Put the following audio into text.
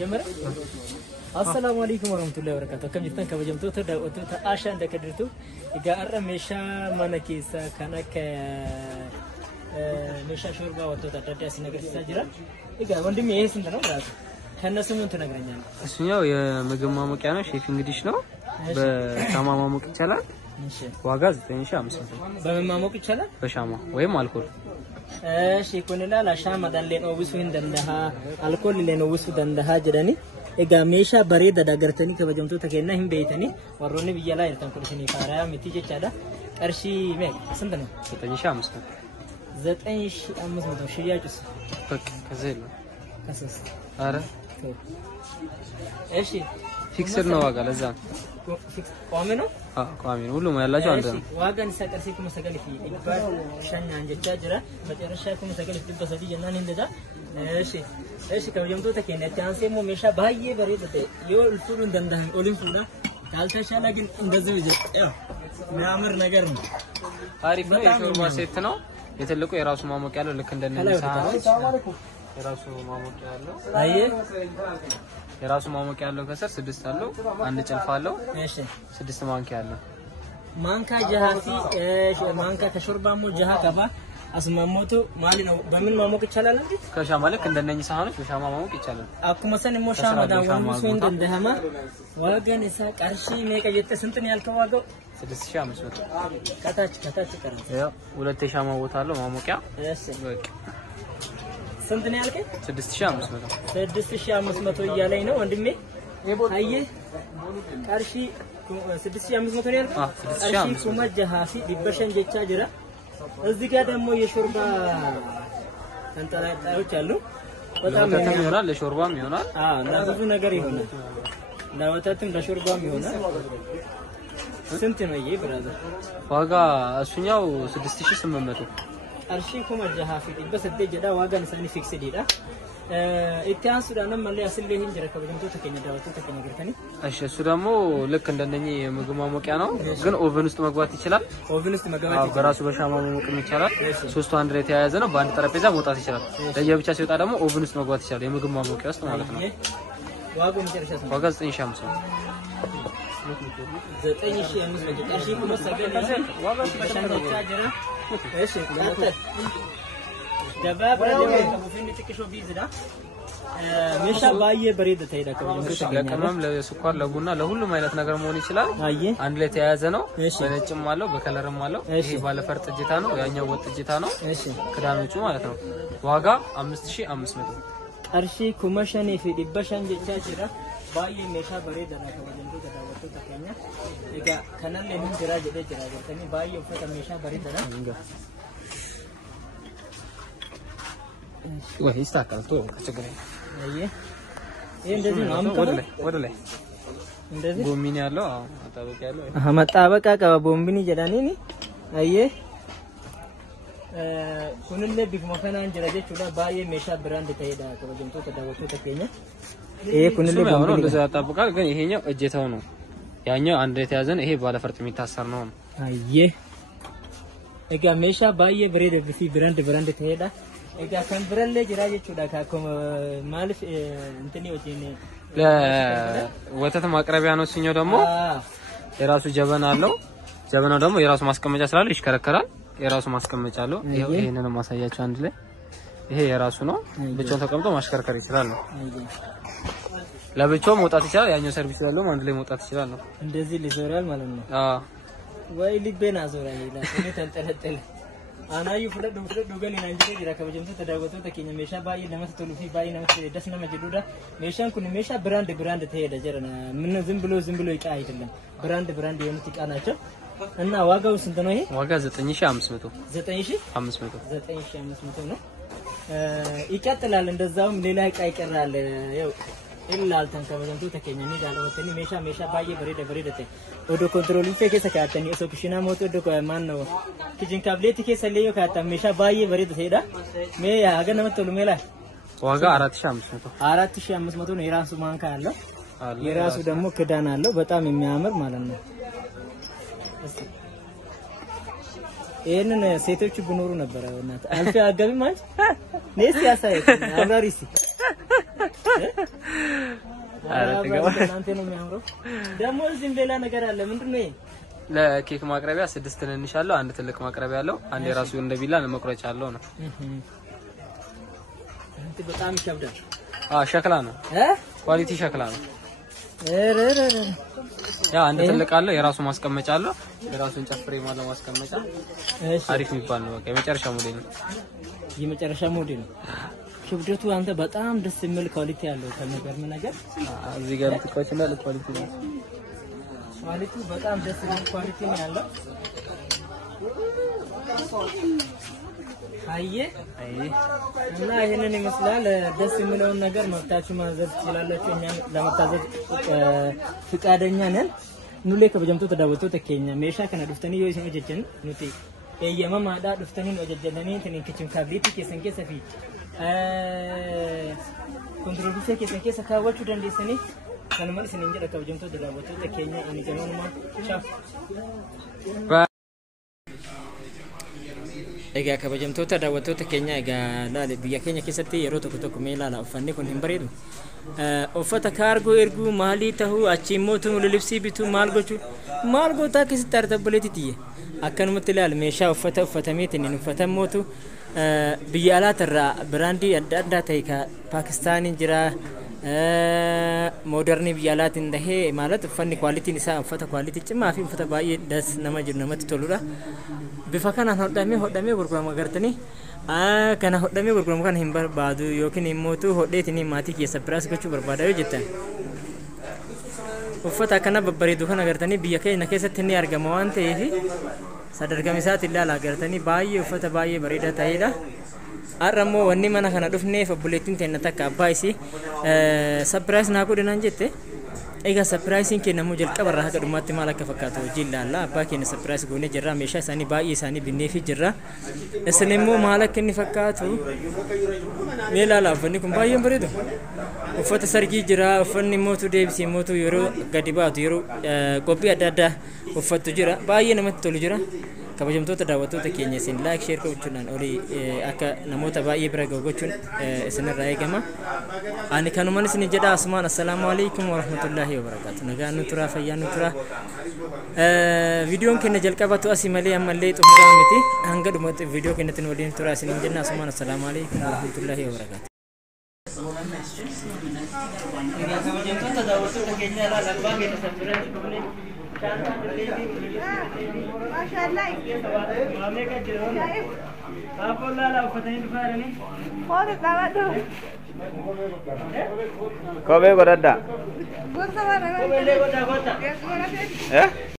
جمرة السلام عليكم ورحمة الله وبركاته كم جبتن كبجمتو تداوتو تأشان دكدرتو إذا أرى مشا مناكيسا كانك مشا شوربا وتو تدري أسنجر سجرا إذا وندي مية سندنا وراث كنا سمون تناغرنيان أسمعوا يا مجمع مكانه شيء في إنجليزنا بشامة مامو كتشلا واجز تنشا مسلم بمامو كتشلا بشامة وين مالكول شيء كوننا لا شامة دان لين أوبسوين دندها الكل لين أوبسو دندها جراني إذا ميشا بريدة دعرتني كبجمتو تكينا هم بيتني وروني بيجلا يرتم كرسيني فارا متيجة كذا أرشي مك سندنا تنشا مسلم زت أيش مسلم شريعة جس فك كزيل أساس أره إيش فيكسر نواقع لازم قامينو قامين ولو ما يلا جاندن واقع نسكر سيكم سكال في إبار شن عن جتاجرا بترشاكم سكال في بس هذه جنان هندا إيش كبجمتو تكينا تانسي مو ميشا باهي بريدة يو الفلون دندهم أولين فلونا كالتا شاء لكن اندزوي جت نعمر نجارم عارف ما يشوف ما سيتنا يتلقوا يراسو ما مكانه لكن دنيا يراسو ما مكانه أيه يراسو ما مكانه كسر سدست الله عند جلفالله إيش سدست ما مكانه مانكا جهاسي إيش مانكا كشربة مو جها كبا أسماموتو مالنا بمن مامو كتشلال لدي كشامالك كندنني سهانة كشامة مامو كتشلال أكو مثلا مو شامة داوان مسوين دندهما واجن إسا كارشي ميكا جت سنتني الكواجو سدست شام مسوي كاتاش كرام يا ولا تشامة وتالو مامو كيا إيش سنتني الكي سدست شام مسوي سدست شام مسمتو يالينو وندمي أيه كارشي سدست شام مسمتو يالك كارشي كوما جهاسي ببشن جتاجرا እዚህ ጋር ደግሞ የሾርባ ተንጠላጣዮች አሉ በጣም ይሆናል ለሾርባም ይሆናል ለብዙ ነገር ይሆናል ለወተትም ለሾርባም ይሆናል ስንት ነው ይሄ ብራዘር ዋጋ እሱኛው 6800 አርሺ ኮማ ጃሃፊ በሰደ ጀዳ ዋጋ ነሰኒ ፊክስድ ይዳ ኢቲያን ሱዳንም ማለ ያስለህ እንጀራ ከበደምቶ ተከኝ ዳውቶ ተከኝ ገርተኒ እሺ እሱ ደግሞ ልክ እንደነኚህ የምግብ ማሞቂያ ነው ግን ኦቨን ውስጥ መግባት ይችላል ኦቨን ውስጥ መግባት ይችላል በራሱ በሻማ ማሞቅም ይችላል ሶስቱ አንድ ላይ ተያያዘ ነው በአንድ ጠረጴዛ መውጣት ይችላል ለየብቻ ሲወጣ ደግሞ ኦቨን ውስጥ መግባት ይችላል የምግብ ማሞቂያ ውስጥ ማለት ነው ዋጋው መጨረሻ ነው ዋጋ 9500 9500 እሺ ኩማ ሰገለ ዋጋ በሻንጃ ጀራ እሺ جباب رجع كبوفين تكشو بيزنا مش بايه بريدة تيدا كبوفين ለቀመም ለስኳር ለቡና ለሁሉም አይነት ነገር መሆን ይችላል አንድ ላይ ተያያዘ ነው በነጭም አለው በከለርም አለው ይሄ ባለ ፈርጥ እጅታ ነው ያኛው ወጥ እጅታ ነው ክዳኖቹ ማለት ነው ዋጋ 5500 ቀርሺ ኩመሸኔ ፊ ዲበሻን ጀቻ ጅራ ባየ ሜሻ በሬዳ ነው ከወንዶ ተዳወጡ ተከኛ እጋ ከነለ ምን ጅራ ጀደ ጅራ ገተኒ ባየ ፈተ ሜሻ በሬዳ ነው ወይ ይስተካከል ቶ ከቸገረ አየ ይሄ እንደዚህ ነው ወደ ላይ እንደዚህ ቦምቢኒ ያለው ማጣበቅ ያለው ማጣበቃ ቀባ ቦምቢኒ ጀዳኒ አየ ኩንለ ቢግሞከና እንጀራ ጀቹላ ባየ ሜሻ ብራንድ ተሄዳ ከበጀምቶ ተዳወቶ ተከኛ ይሄ ኩንለ ቦምቢኒ እንደዛ ያጣበቃል ግን ይሄኛው እጀታው ነው ያኛው አንድ ላይ ተያዘን ይሄ ባለ ፈርጥ የሚታሰር ነው አየ እጋ ሜሻ ባየ ብሬድ ቢፊ ብራንድ ተሄዳ እጋ ከንብረለ ጅራ ጀቹዳ ካኮ ማልፍ እንትኒ ወጪኔ ለወተት ማቅረቢያ ነው ሲኛው ደግሞ የራሱ ጀበና አለው ጀበናው ደግሞ የራሱ ማስቀመጫ ስላለው ይሽከረከራል የራሱ ማስቀመጫ አለው ይሄንን ማሳያችሁ አንድ ላይ ይሄ የራሱ ነው ብቻውን ተቀምጦ ማሽከርከር ይችላል ነው ለብቻው መውጣት ይችላል ያኛው ሰርቪስ ያለው አንድ ላይ መውጣት ይችላል ነው እንደዚህ ሊዞራል ማለት ነው ወይ ሊቤና ዞራ ይላል እኔ ተንጠለጠለ አናዩ ፍለዱ ገኒ ናንጀ ዲራ ከበጀምቶ ተዳጎቶ ተከኝ ሜሻ ባይ ለማስተሉ ፊ ባይ ነው ደስና መጀዱዳ ሜሻን ኩን ሜሻ ብራንድ ተሄደ ጀረና ምን ዝም ብሎ ይቃ አይደለም ብራንድ የሆኑት ይቃ ናቸው እና ዋጋው ስንት ነው ይሄ ዋጋ 9500 9500 ነው ይቀጥላል እንደዛውም ሌላ ይቃ ይቀራል ያው ኢላል ተንከበጀምቶ ተከኝ ኒ ዳለ ወተኒ ሜሻ ባይ በሬደ ተ ወደ ኮንትሮል ኢፌ ከሰ ካተኒ እሶ ክሽና ሞቶ ወደ ማን ነው ኪችን ካብሌት ከሰለዮ ካታ ሜሻ ባይ በሬደ ተሄዳ ሜ ያገነ መተሉ ሜላ ዋጋ 4500 ነው የራሱ ማንካ አለው የራሱ ደግሞ ክዳን አለው በጣም የሚያምር ማለት ነው ይሄንን ሴቶች ብኖሩ ነበር እናት አልፈ አጋቢ ማለት ነስ ያሳየኝ አብራሪሲ እናንተ ነው የሚያምረው ደግሞ እዚህም ሌላ ነገር አለ ምንድነው ይሄ ለኬክ ማቅረቢያ 6 ትንንሽ አለው አንድ ትልቅ ማቅረቢያ አለው አንድ የራሱ እንደ ቢላ ለመቁረጫ አለው ነው እንት በጣም ይከብዳል ሸክላ ነው ኳሊቲ ሸክላ ነው ያ አንድ ትልቅ አለው የራሱ ማስቀመጫ አለው የራሱን ጨፍሬ ማለት ማስቀመጫ አሪፍ የሚባል ነው በቃ የመጨረሻ ሞዴል ነው ክብደቱ አንተ በጣም ደስ የሚል ኳሊቲ ያለው ከነገርም ነገር እዚህ ጋር ትቆችና ለኳሊቲ ነው ኳሊቲ በጣም ደስ የሚል ኳሊቲ ነው ያለው አየ እና ይሄንን ይመስላል ደስ የሚለውን ነገር መብታችሁ ማዘዝ ትችላላችሁ እኛም ለመታዘዝ ፍቃደኛ ነን ኑሌ ከበጀምቱ ተዳወቱ ተከኛ ሜሻ ከነ ዱፍተኒ ዮይሰ ወጀጀን ኑቲ ኤየማ ማዳ ዱፍተኒ ወጀጀለኒ እንትን ኪችን ካብሪቲ ከሰንከ ሰፊ ኮንትሮሉሴ ከሰንከ ሰካወቹ ደንዴሰኒ ከነመል ስንንጀ ከበጀምቱ ተዳወቱ ተከኛ እንጀማኑማ ቻፍ Ega kabajamtoota daawwattoota keenya egaa laale biyya keenya keessatti yeroo tokko mee laala uffanni kun hin bareedu uffata kaargoo erguu maalii tahuu achi immoo tunu lilibsii bituu maal gochuu maal gootaa keessatti artabboleetiti akkanumatti ilaal meeshaa uffatameetiin hin uffatammootu biyya alaatirraa biraandii adda addaa ta'e ka Paakistaaniin jira moderni biyya alaatiin dhahee maalat uffanni kwaalitiin isaa uffata kwaalitii cimaa fi uffata baay'ee das nama jiru namatti toludha bifa kanaan hodhamee gurgurama gartanii kana hodhamee gurguramu kan hin barbaadu yookiin immoo hodheetiin maatii keessa biraas gochuu barbaada yoo jettan uffata kana babbareedu kana gartanii biyya keenya keessatti ni argama waan ta'eef sadarkaa isaatti ilaala gartanii baay'ee uffata baay'ee bareedaa ta'edha arrammoo wanni mana kana dhufneef obboleettiin teenya takka abbaa isii surprise naa godhanan jette ega surprise kennamu jalqabarraa haga dhumaatti maal akka fakkaatu wajjin laalla abbaa keenya surprise goone jirra meeshaa isaanii baay'ee isaanii binneefi jirra isin immoo maal akka inni fakkaatu mee laala uffanni kun baay'ee bareedu uffata sargii jira uffanni mootu deebisee mootu yeroo gadi baatu yeroo qophii adda addaa uffattu jira baay'ee namatti tolu jira kabajamtoota daawwattoota keenya isin like share gochuudhaan olii akka namoota baay'ee bira gochuun isinirraa eegama ani kanumaan isin jedha asmaan assalaamu alaykum wa rahmatullahi wa barakatuh nagaan nu tura fayyaan nu tura viidiyoon keenya jalqabatu asii malee ammallee xumuraa miti hanga dhumatti viidiyoo keenyatti waliin tura isin jenna asmaan assalaamu alaykum wa rahmatullahi wa barakatuh kabajamtoota daawwattoota keenya abbaa keenya sabbiraa Maşallah. Mame ka jiro. Apo lala ufatani dufarani. Kode tawadu. Kobe godada. Gursa mana? Kobe le goda. Eh?